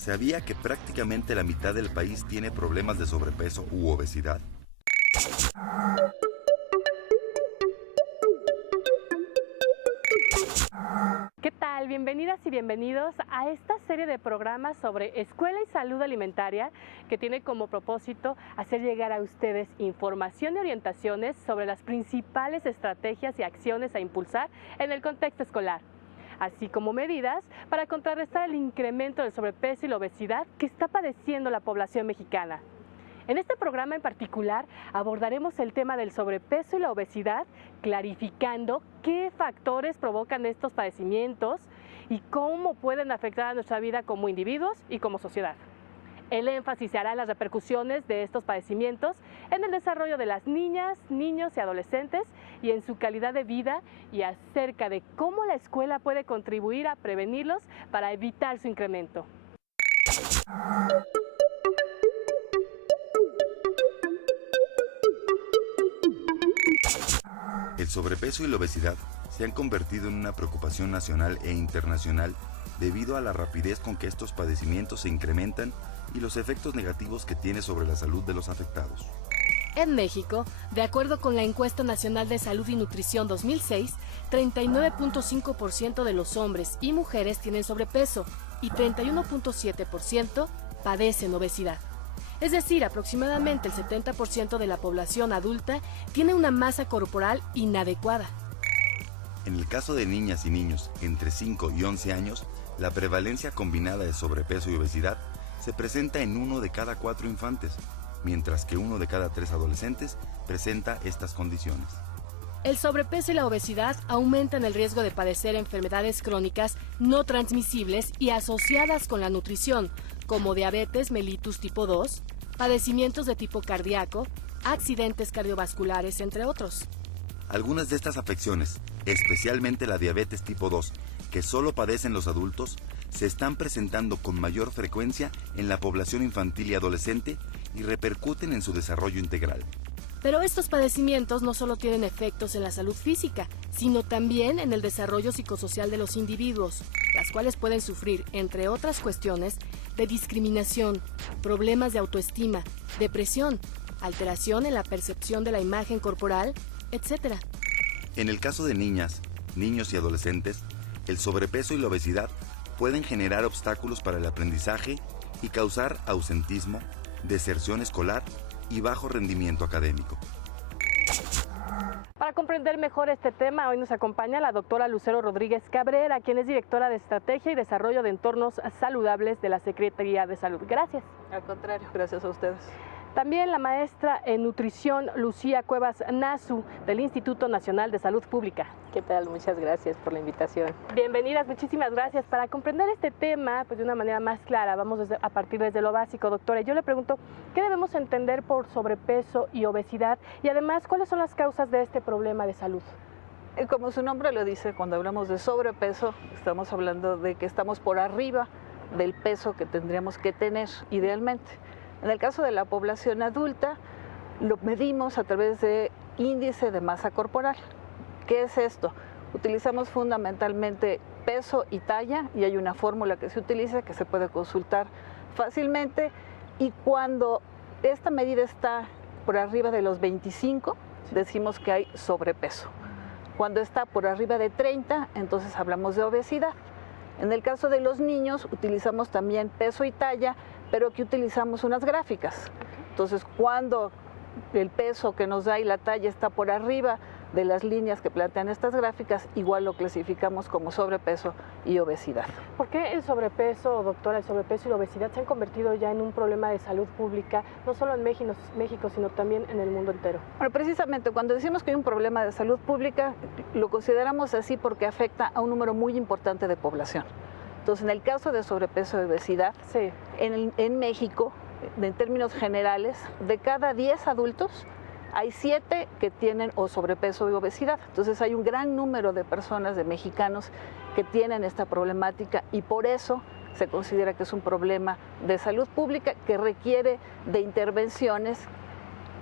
¿Sabía que prácticamente la mitad del país tiene problemas de sobrepeso u obesidad? ¿Qué tal? Bienvenidas y bienvenidos a esta serie de programas sobre escuela y salud alimentaria que tiene como propósito hacer llegar a ustedes información y orientaciones sobre las principales estrategias y acciones a impulsar en el contexto escolar, así como medidas para contrarrestar el incremento del sobrepeso y la obesidad que está padeciendo la población mexicana. En este programa en particular abordaremos el tema del sobrepeso y la obesidad, clarificando qué factores provocan estos padecimientos y cómo pueden afectar a nuestra vida como individuos y como sociedad. El énfasis se hará en las repercusiones de estos padecimientos en el desarrollo de las niñas, niños y adolescentes y en su calidad de vida, y acerca de cómo la escuela puede contribuir a prevenirlos para evitar su incremento. El sobrepeso y la obesidad se han convertido en una preocupación nacional e internacional debido a la rapidez con que estos padecimientos se incrementan y los efectos negativos que tiene sobre la salud de los afectados. En México, de acuerdo con la Encuesta Nacional de Salud y Nutrición 2006, 39.5% de los hombres y mujeres tienen sobrepeso y 31.7% padecen obesidad. Es decir, aproximadamente el 70% de la población adulta tiene una masa corporal inadecuada. En el caso de niñas y niños entre 5 y 11 años, la prevalencia combinada de sobrepeso y obesidad se presenta en 1 de cada 4 infantes, mientras que 1 de cada 3 adolescentes presenta estas condiciones. El sobrepeso y la obesidad aumentan el riesgo de padecer enfermedades crónicas no transmisibles y asociadas con la nutrición, como diabetes mellitus tipo 2, padecimientos de tipo cardíaco, accidentes cardiovasculares, entre otros. Algunas de estas afecciones, especialmente la diabetes tipo 2, que solo padecen los adultos, se están presentando con mayor frecuencia en la población infantil y adolescente y repercuten en su desarrollo integral. Pero estos padecimientos no solo tienen efectos en la salud física, sino también en el desarrollo psicosocial de los individuos, las cuales pueden sufrir, entre otras cuestiones, de discriminación, problemas de autoestima, depresión, alteración en la percepción de la imagen corporal, etc. En el caso de niñas, niños y adolescentes, el sobrepeso y la obesidad pueden generar obstáculos para el aprendizaje y causar ausentismo, deserción escolar y bajo rendimiento académico. Para comprender mejor este tema, hoy nos acompaña la doctora Lucero Rodríguez Cabrera, quien es directora de Estrategia y Desarrollo de Entornos Saludables de la Secretaría de Salud. Gracias. Al contrario, gracias a ustedes. También la maestra en nutrición Lucía Cuevas Nasu, del Instituto Nacional de Salud Pública. ¿Qué tal? Muchas gracias por la invitación. Bienvenidas, muchísimas gracias. Para comprender este tema de una manera más clara, vamos a partir desde lo básico, doctora. Yo le pregunto, ¿qué debemos entender por sobrepeso y obesidad? Y además, ¿cuáles son las causas de este problema de salud? Como su nombre lo dice, cuando hablamos de sobrepeso, estamos hablando de que estamos por arriba del peso que tendríamos que tener idealmente. En el caso de la población adulta, lo medimos a través de índice de masa corporal. ¿Qué es esto? Utilizamos fundamentalmente peso y talla, y hay una fórmula que se utiliza que se puede consultar fácilmente, y cuando esta medida está por arriba de los 25, decimos que hay sobrepeso. Cuando está por arriba de 30, entonces hablamos de obesidad. En el caso de los niños, utilizamos también peso y talla, pero aquí utilizamos unas gráficas. Entonces, cuando el peso que nos da y la talla está por arriba de las líneas que plantean estas gráficas, igual lo clasificamos como sobrepeso y obesidad. ¿Por qué el sobrepeso, doctora, el sobrepeso y la obesidad se han convertido ya en un problema de salud pública, no solo en México, sino también en el mundo entero? Bueno, precisamente cuando decimos que hay un problema de salud pública, lo consideramos así porque afecta a un número muy importante de población. Entonces, en el caso de sobrepeso y obesidad, sí, en México, en términos generales, de cada 10 adultos, hay 7 que tienen o sobrepeso y obesidad. Entonces, hay un gran número de personas, de mexicanos, que tienen esta problemática, y por eso se considera que es un problema de salud pública que requiere de intervenciones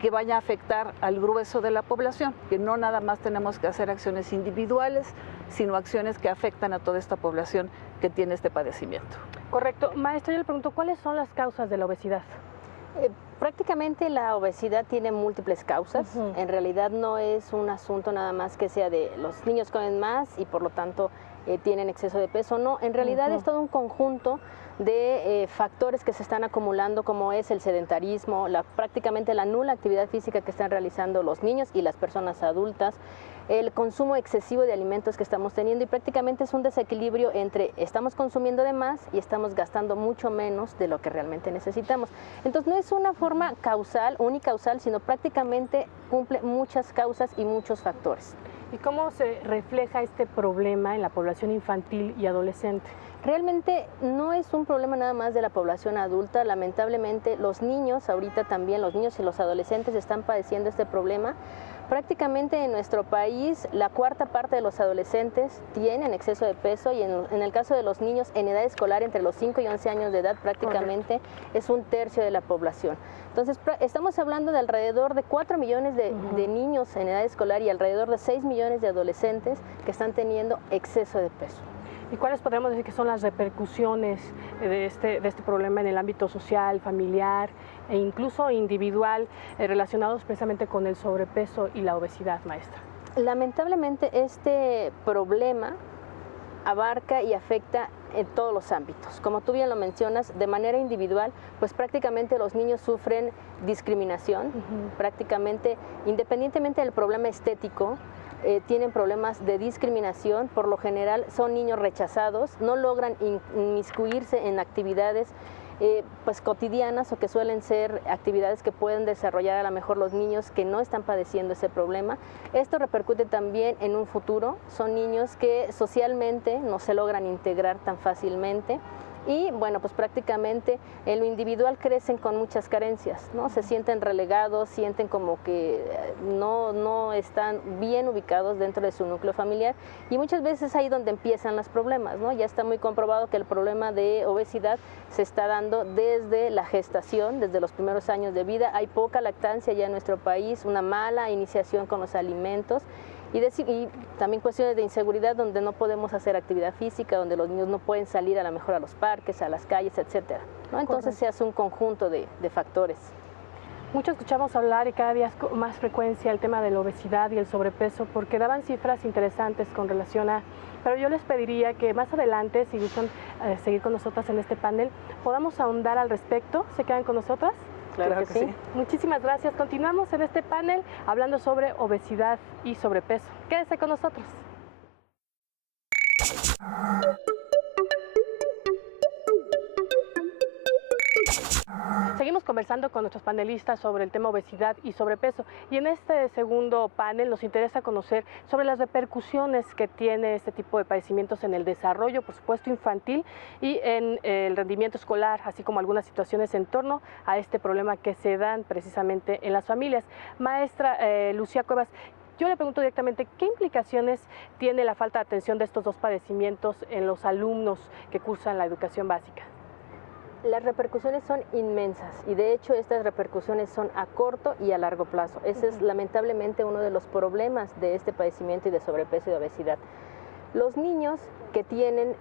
que vaya a afectar al grueso de la población, que no nada más tenemos que hacer acciones individuales, sino acciones que afectan a toda esta población que tiene este padecimiento. Correcto. Maestra, yo le pregunto, ¿cuáles son las causas de la obesidad? Prácticamente la obesidad tiene múltiples causas. En realidad no es un asunto nada más que sea de los niños comen más y por lo tanto tienen exceso de peso. No, en realidad es todo un conjunto de factores que se están acumulando, como es el sedentarismo, prácticamente la nula actividad física que están realizando los niños y las personas adultas, el consumo excesivo de alimentos que estamos teniendo, y prácticamente es un desequilibrio entre estamos consumiendo de más y estamos gastando mucho menos de lo que realmente necesitamos. Entonces no es una forma causal, unicausal, sino prácticamente cumple muchas causas y muchos factores. ¿Y cómo se refleja este problema en la población infantil y adolescente? Realmente no es un problema nada más de la población adulta. Lamentablemente los niños, ahorita también los niños y los adolescentes están padeciendo este problema. Prácticamente en nuestro país la cuarta parte de los adolescentes tienen exceso de peso, y en el caso de los niños en edad escolar entre los 5 y 11 años de edad prácticamente es un tercio de la población. Entonces estamos hablando de alrededor de 4 millones de niños en edad escolar y alrededor de 6 millones de adolescentes que están teniendo exceso de peso. ¿Y cuáles podríamos decir que son las repercusiones de este problema en el ámbito social, familiar e incluso individual, relacionados precisamente con el sobrepeso y la obesidad, maestra? Lamentablemente este problema abarca y afecta en todos los ámbitos. Como tú bien lo mencionas, de manera individual, pues prácticamente los niños sufren discriminación, prácticamente independientemente del problema estético, tienen problemas de discriminación. Por lo general son niños rechazados, no logran inmiscuirse en actividades pues cotidianas, o que suelen ser actividades que pueden desarrollar a lo mejor los niños que no están padeciendo ese problema. Esto repercute también en un futuro. Son niños que socialmente no se logran integrar tan fácilmente. Y bueno, pues prácticamente en lo individual crecen con muchas carencias, ¿no? Se sienten relegados, sienten como que no están bien ubicados dentro de su núcleo familiar, y muchas veces ahí donde empiezan los problemas, ¿no? Ya está muy comprobado que el problema de obesidad se está dando desde la gestación, desde los primeros años de vida. Hay poca lactancia ya en nuestro país, una mala iniciación con los alimentos, y también cuestiones de inseguridad donde no podemos hacer actividad física, donde los niños no pueden salir a lo mejor a los parques, a las calles, etcétera, ¿no? Entonces se hace un conjunto de factores. Mucho escuchamos hablar, y cada día es con más frecuencia, el tema de la obesidad y el sobrepeso, porque daban cifras interesantes con relación a... Pero yo les pediría que más adelante, si gustan seguir con nosotras en este panel, podamos ahondar al respecto. ¿Se quedan con nosotras? Claro que sí. Muchísimas gracias. Continuamos en este panel hablando sobre obesidad y sobrepeso. Quédese con nosotros. Seguimos conversando con nuestros panelistas sobre el tema obesidad y sobrepeso, y en este segundo panel nos interesa conocer sobre las repercusiones que tiene este tipo de padecimientos en el desarrollo, por supuesto, infantil, y en el rendimiento escolar, así como algunas situaciones en torno a este problema que se dan precisamente en las familias. Maestra Lucía Cuevas, yo le pregunto directamente, ¿qué implicaciones tiene la falta de atención de estos dos padecimientos en los alumnos que cursan la educación básica? Las repercusiones son inmensas, y de hecho estas repercusiones son a corto y a largo plazo. Ese es lamentablemente uno de los problemas de este padecimiento y de sobrepeso y de obesidad. Los niños que tienen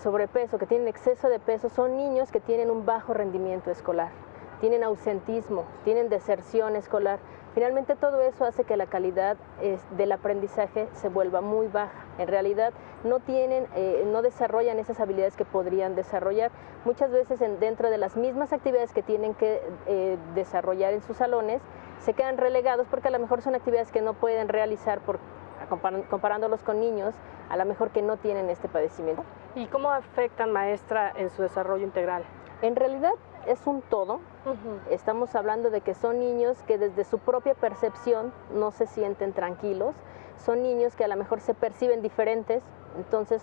sobrepeso, que tienen exceso de peso, son niños que tienen un bajo rendimiento escolar, tienen ausentismo, tienen deserción escolar. Finalmente todo eso hace que la calidad del aprendizaje se vuelva muy baja. En realidad no desarrollan esas habilidades que podrían desarrollar. Muchas veces dentro de las mismas actividades que tienen que desarrollar en sus salones, se quedan relegados porque a lo mejor son actividades que no pueden realizar comparándolos con niños a lo mejor que no tienen este padecimiento. ¿Y cómo afectan, maestra, en su desarrollo integral? En realidad es un todo. Estamos hablando de que son niños que desde su propia percepción no se sienten tranquilos, son niños que a lo mejor se perciben diferentes, entonces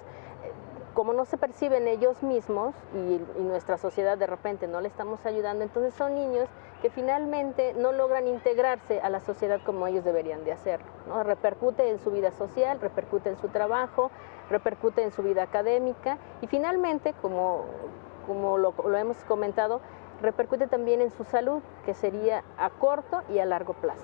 como no se perciben ellos mismos y nuestra sociedad de repente no le estamos ayudando, entonces son niños que finalmente no logran integrarse a la sociedad como ellos deberían de hacerlo, ¿no? Repercute en su vida social, repercute en su trabajo, repercute en su vida académica, y finalmente, como lo hemos comentado, repercute también en su salud, que sería a corto y a largo plazo.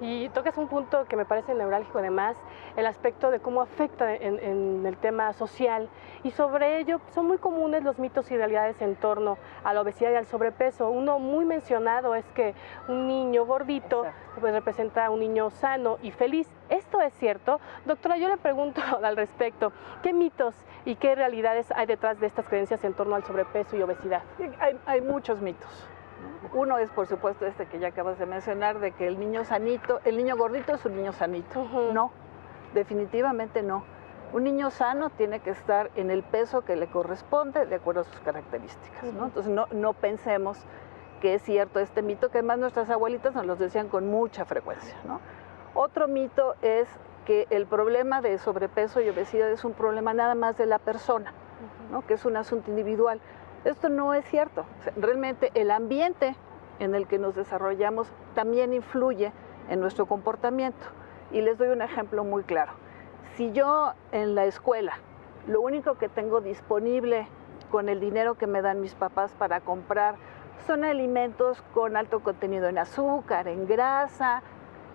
Y tocas un punto que me parece neurálgico además, el aspecto de cómo afecta en el tema social. Y sobre ello son muy comunes los mitos y realidades en torno a la obesidad y al sobrepeso. Uno muy mencionado es que un niño gordito pues representa a un niño sano y feliz. ¿Esto es cierto? Doctora, yo le pregunto al respecto, ¿qué mitos y qué realidades hay detrás de estas creencias en torno al sobrepeso y obesidad? Hay muchos mitos. Uno es, por supuesto, este que ya acabas de mencionar, de que el niño sanito, el niño gordito es un niño sanito. No, definitivamente no. Un niño sano tiene que estar en el peso que le corresponde de acuerdo a sus características, ¿no? Entonces no pensemos que es cierto este mito, que además nuestras abuelitas nos los decían con mucha frecuencia, ¿no? Otro mito es que el problema de sobrepeso y obesidad es un problema nada más de la persona, ¿no? Que es un asunto individual. Esto no es cierto. O sea, realmente el ambiente en el que nos desarrollamos también influye en nuestro comportamiento. Y les doy un ejemplo muy claro. Si yo en la escuela lo único que tengo disponible con el dinero que me dan mis papás para comprar son alimentos con alto contenido en azúcar, en grasa,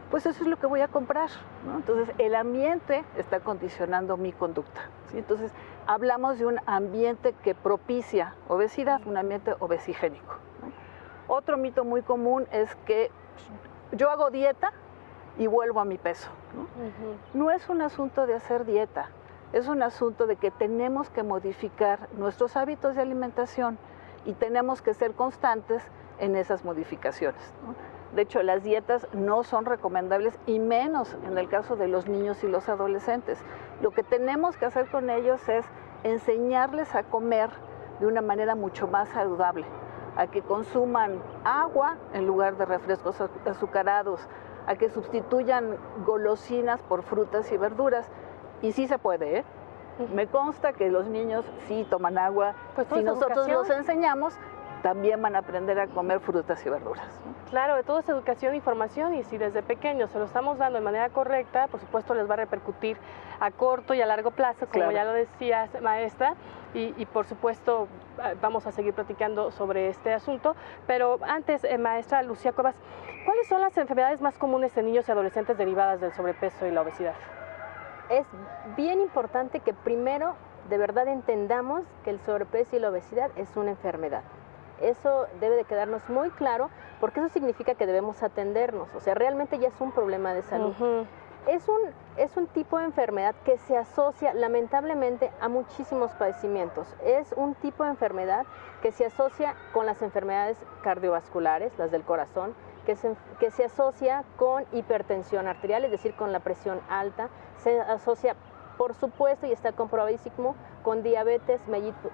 pues eso es lo que voy a comprar, ¿no? Entonces el ambiente está condicionando mi conducta, ¿sí? Entonces hablamos de un ambiente que propicia obesidad, un ambiente obesigénico, ¿no? Otro mito muy común es que yo hago dieta y vuelvo a mi peso, ¿no? No es un asunto de hacer dieta, es un asunto de que tenemos que modificar nuestros hábitos de alimentación y tenemos que ser constantes en esas modificaciones, ¿no? De hecho, las dietas no son recomendables y menos en el caso de los niños y los adolescentes. Lo que tenemos que hacer con ellos es enseñarles a comer de una manera mucho más saludable, a que consuman agua en lugar de refrescos azucarados, a que sustituyan golosinas por frutas y verduras. Y sí se puede, ¿eh? Me consta que los niños sí toman agua. Pues si nosotros los enseñamos, también van a aprender a comer frutas y verduras, ¿no? Claro, de todo es educación e información, y si desde pequeños se lo estamos dando de manera correcta, por supuesto les va a repercutir a corto y a largo plazo, como ya lo decías, maestra, y por supuesto vamos a seguir platicando sobre este asunto. Pero antes, maestra Lucía Cuevas, ¿cuáles son las enfermedades más comunes en niños y adolescentes derivadas del sobrepeso y la obesidad? Es bien importante que primero de verdad entendamos que el sobrepeso y la obesidad es una enfermedad. Eso debe de quedarnos muy claro, porque eso significa que debemos atendernos, o sea, realmente ya es un problema de salud. Es un tipo de enfermedad que se asocia lamentablemente a muchísimos padecimientos. Es un tipo de enfermedad que se asocia con las enfermedades cardiovasculares, las del corazón, que se asocia con hipertensión arterial, es decir, con la presión alta, se asocia, por supuesto, y está comprobadísimo, con diabetes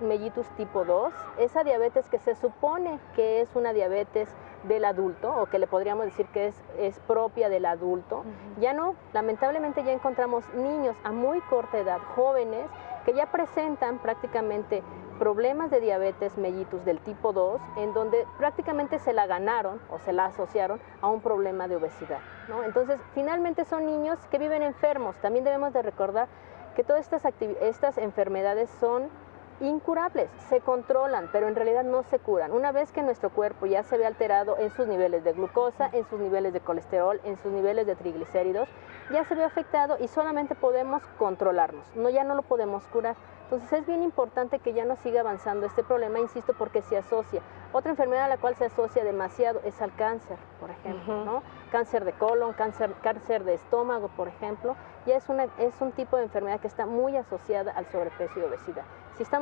mellitus tipo 2, esa diabetes que se supone que es una diabetes del adulto, o que le podríamos decir que es propia del adulto. Ya no, lamentablemente ya encontramos niños a muy corta edad, jóvenes, que ya presentan prácticamente problemas de diabetes mellitus del tipo 2, en donde prácticamente se la ganaron o se la asociaron a un problema de obesidad, ¿no? Entonces, finalmente son niños que viven enfermos. También debemos de recordar que todas estas enfermedades son incurables, se controlan, pero en realidad no se curan. Una vez que nuestro cuerpo ya se ve alterado en sus niveles de glucosa, en sus niveles de colesterol, en sus niveles de triglicéridos, ya se ve afectado y solamente podemos controlarnos, ya no lo podemos curar. Entonces es bien importante que ya no siga avanzando este problema, insisto, porque se asocia. Otra enfermedad a la cual se asocia demasiado es al cáncer, por ejemplo, ¿no? Cáncer de colon, cáncer de estómago, por ejemplo, ya es un tipo de enfermedad que está muy asociada al sobrepeso y obesidad. Si estamos